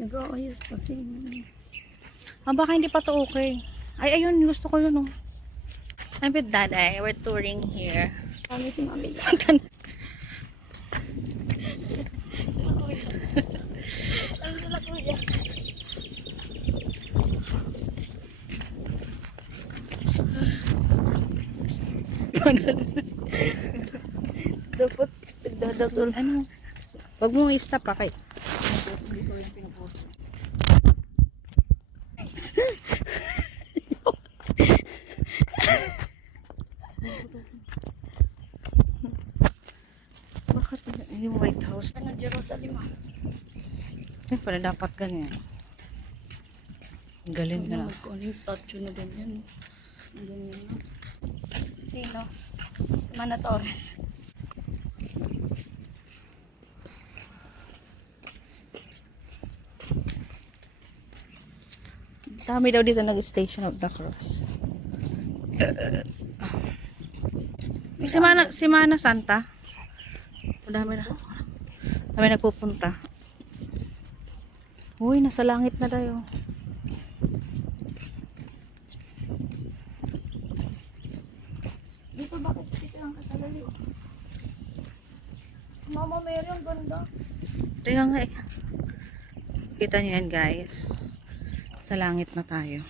Nag-aayos kasi. Baka hindi pa to okay. Ay, ayun, gusto ko yun, oh. I'm with Daday. We're touring here. Ano si Mami? Ano sila kuya? Dapat nagdadasol. Ano? Wag mo i-stop pa kay. Hindi ko yung pinupost. Bakit yung White House? Ano, Jerusalem ah. Eh, pala dapat ganyan. Galing na. Kung ano yung statue na ganyan. Ang ganyan na. Sino? Si Mana Torres. Dami daw dito nag-Station of the Cross. Si Mana Santa. Dami na. Dami nagpupunta. Uy, nasa langit na tayo. Dito bakit dito ang kasalali? Mama Mary, ang ganda. Tingnan nga eh. Kita nyo yan guys. Sa langit na tayo.